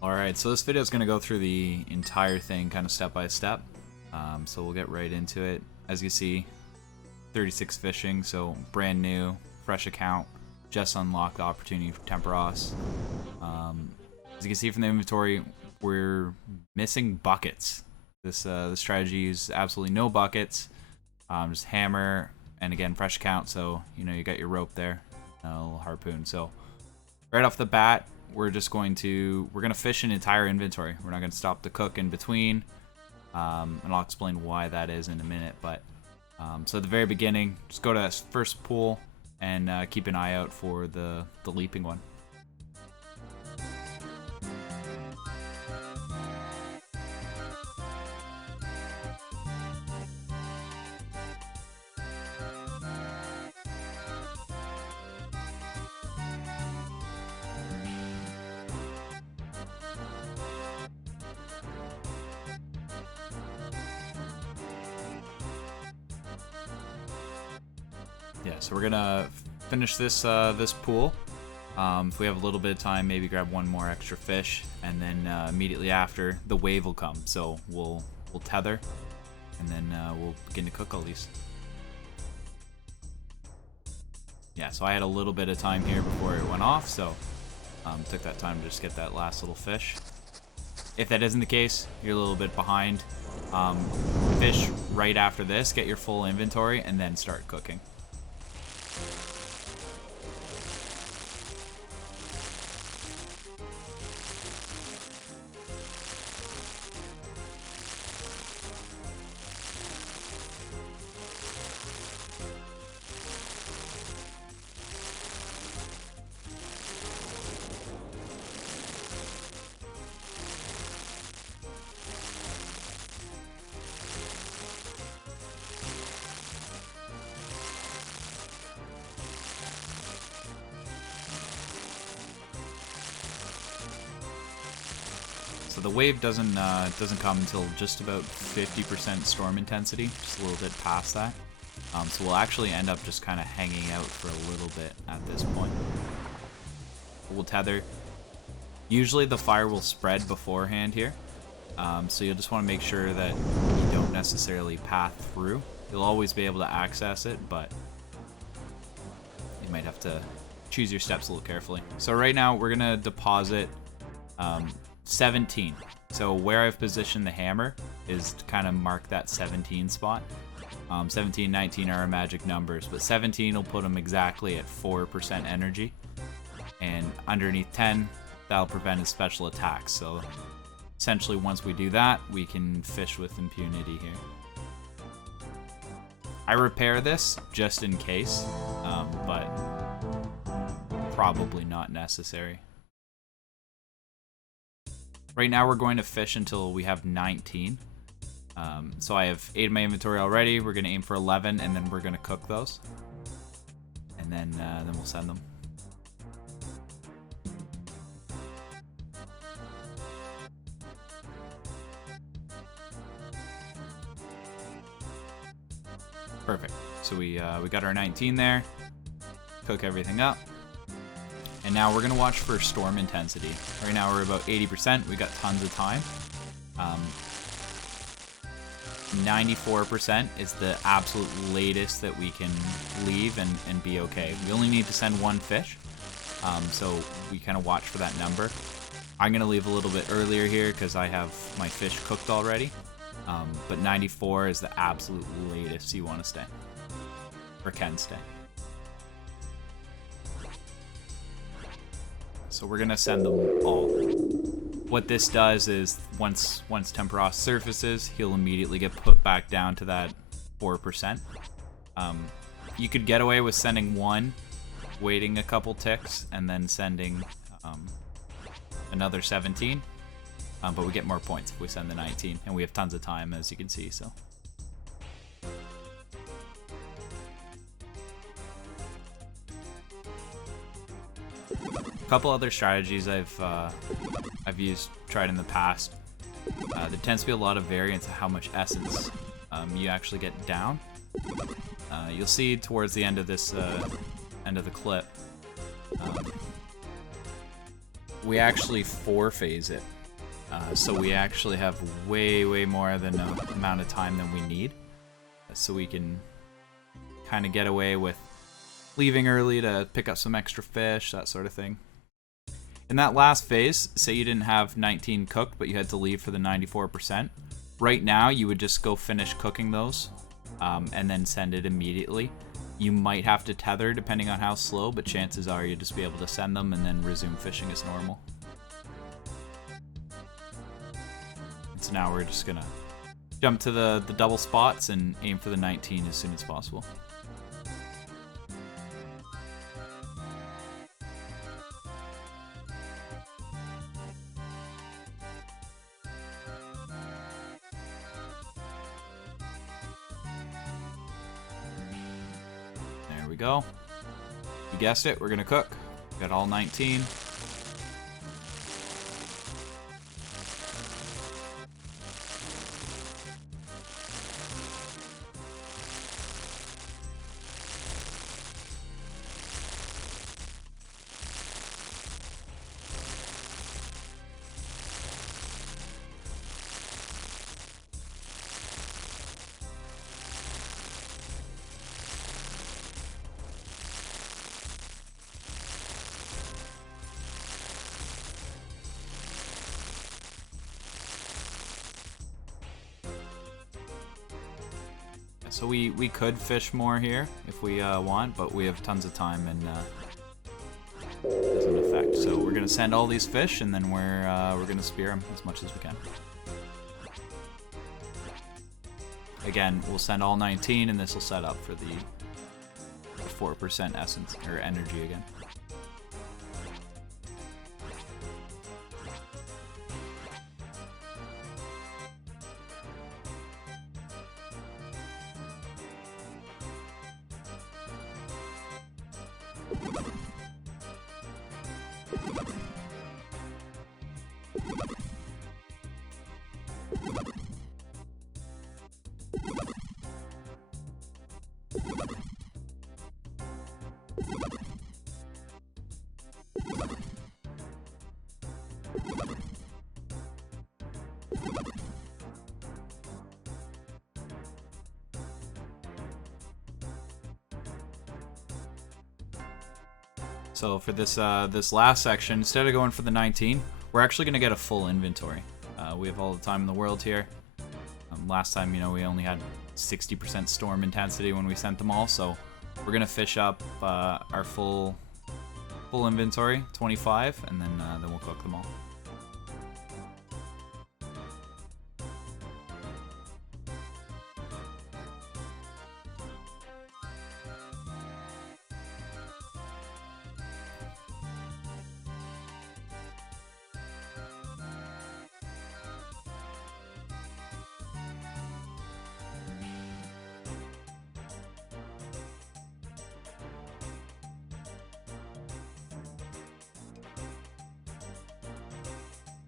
Alright, so this video is going to go through the entire thing kind of step by step. So we'll get right into it. As you see, 36 fishing, so brand new, fresh account. Just unlocked the opportunity for Tempoross. As you can see from the inventory, we're missing buckets. This strategy uses absolutely no buckets. Just hammer, and again, fresh account, so you got your rope there, a little harpoon. So right off the bat, we're gonna fish an entire inventory. We're not gonna stop to cook in between, and I'll explain why that is in a minute. But so at the very beginning, just go to first pool and keep an eye out for the leaping one. Yeah, so we're gonna finish this this pool. If we have a little bit of time, maybe grab one more extra fish, and then immediately after, the wave will come. So we'll tether, and then we'll begin to cook all these. Yeah, so I had a little bit of time here before it went off, so took that time to just get that last little fish. If that isn't the case, you're a little bit behind. Fish right after this, get your full inventory, and then start cooking. So the wave doesn't come until just about 50% storm intensity, just a little bit past that. So we'll actually end up just kind of hanging out for a little bit at this point. We'll tether. Usually the fire will spread beforehand here, so you'll just want to make sure that you don't necessarily path through. You'll always be able to access it, but you might have to choose your steps a little carefully. So right now we're gonna deposit 17. So where I've positioned the hammer is to kind of mark that 17 spot. 17, 19 are our magic numbers, but 17 will put them exactly at 4% energy. And underneath 10, that'll prevent his special attacks. So essentially once we do that, we can fish with impunity here. I repair this just in case, but probably not necessary. Right now we're going to fish until we have 19. So I have 8 in my inventory already. We're going to aim for 11, and then we're going to cook those. And then we'll send them. Perfect. So we got our 19 there. Cook everything up. And now we're going to watch for storm intensity. Right now we're about 80%. We got tons of time. 94% is the absolute latest that we can leave and be okay. We only need to send one fish. So we kind of watch for that number. I'm going to leave a little bit earlier here because I have my fish cooked already. But 94 is the absolute latest you want to stay. Or can stay. So we're gonna send them all. What this does is once Tempoross surfaces, he'll immediately get put back down to that 4%. You could get away with sending one, waiting a couple ticks, and then sending another 17. But we get more points if we send the 19, and we have tons of time, as you can see. So. A couple other strategies I've tried in the past. There tends to be a lot of variance of how much essence you actually get down. You'll see towards the end of this end of the clip. we actually 4-phase it. So we actually have way more than the amount of time than we need. So we can kind of get away with leaving early to pick up some extra fish, that sort of thing. In that last phase, say you didn't have 19 cooked, but you had to leave for the 94%. Right now, you would just go finish cooking those, and then send it immediately. You might have to tether depending on how slow, but chances are you'll just be able to send them and then resume fishing as normal. So now we're just gonna jump to the double spots and aim for the 19 as soon as possible. There we go. You guessed it, we're gonna cook. Got all 19. So we could fish more here if we want, but we have tons of time and it doesn't affect. So we're gonna send all these fish and then we're gonna spear them as much as we can. Again, we'll send all 19 and this will set up for the 4% essence or energy again. So for this this last section, instead of going for the 19, we're actually going to get a full inventory. We have all the time in the world here. Last time, you know, we only had 60% storm intensity when we sent them all, so we're going to fish up our full inventory, 25, and then we'll cook them all.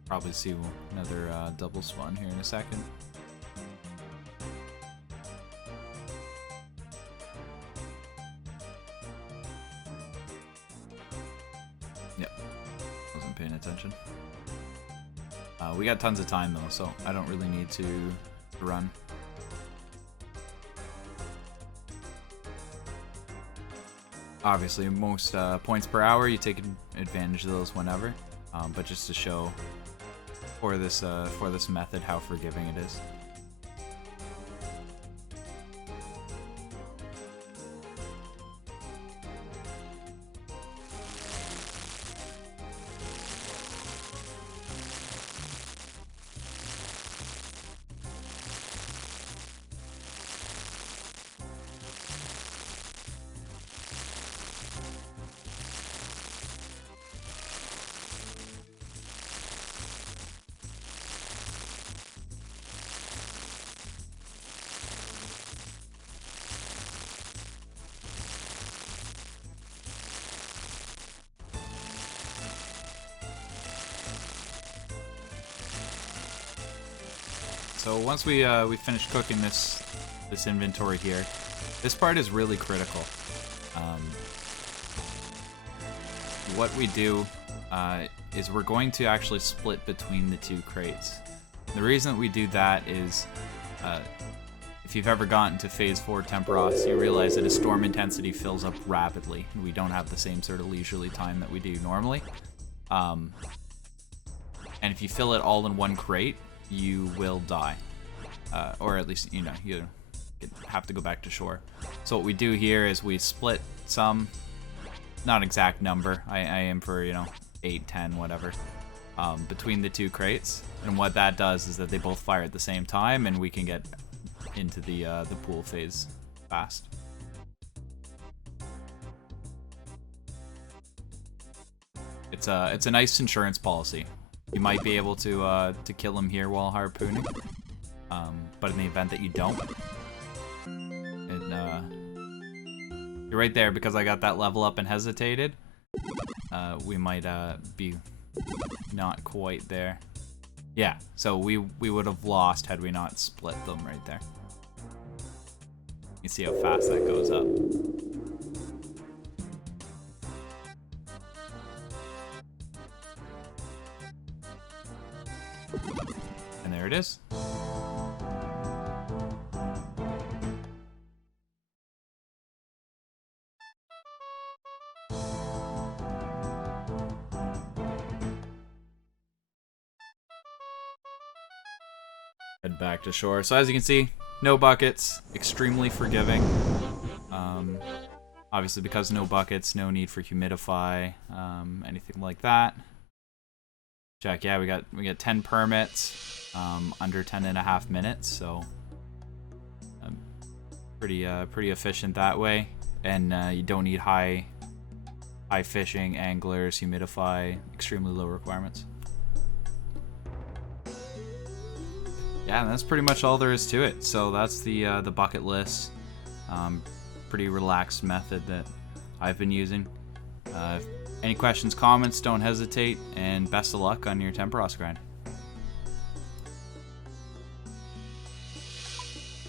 Probably see another double spawn here in a second. Yep, wasn't paying attention. We got tons of time though, so I don't really need to run. Obviously, most points per hour, you take advantage of those whenever, but just to show for this method how forgiving it is. So once we finish cooking this inventory here, this part is really critical. what we do is we're going to actually split between the 2 crates. The reason that we do that is if you've ever gotten to Phase 4 Tempoross, you realize that a storm intensity fills up rapidly. We don't have the same sort of leisurely time that we do normally. And if you fill it all in 1 crate, you will die. Or at least, you know, you have to go back to shore. So what we do here is we split some, not exact number, I aim for, you know, 8, 10, whatever, between the 2 crates. And what that does is that they both fire at the same time, and we can get into the pool phase fast. It's a nice insurance policy. You might be able to kill him here while harpooning, but in the event that you don't, you're right there, because I got that level up and hesitated. We might be not quite there. Yeah, so we would have lost had we not split them right there. You see how fast that goes up. And there it is. Head back to shore. So as you can see, no buckets, extremely forgiving. Obviously, because no buckets, no need for humidify, anything like that. Check, yeah, we got 10 permits, under 10.5 minutes, so pretty efficient that way. And you don't need high fishing, anglers, humidify, extremely low requirements. Yeah, and that's pretty much all there is to it. So that's the Bucketless, pretty relaxed method that I've been using. Any questions, comments, don't hesitate, and best of luck on your Tempoross grind.